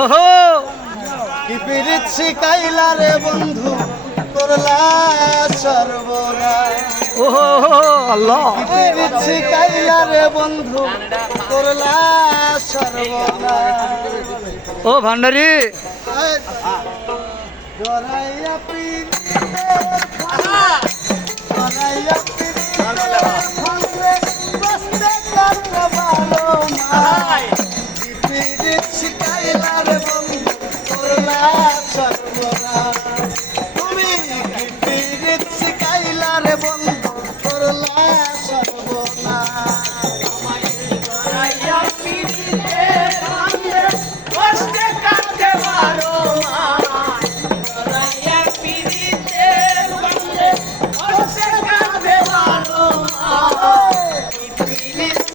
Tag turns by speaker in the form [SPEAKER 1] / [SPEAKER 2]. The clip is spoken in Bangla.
[SPEAKER 1] ওহো।
[SPEAKER 2] কি পিরিত শিকাইলা রে বন্ধু করলা সর্বনাশ।
[SPEAKER 1] ওহো আল্লাহ।
[SPEAKER 2] কি পিরিত শিকাইলা রে বন্ধু করলা সর্বনাশ।
[SPEAKER 1] ও ভান্ডারি।
[SPEAKER 2] জরাইয়া পিরিতে জরাইয়া পিরিতে। i'm sarvara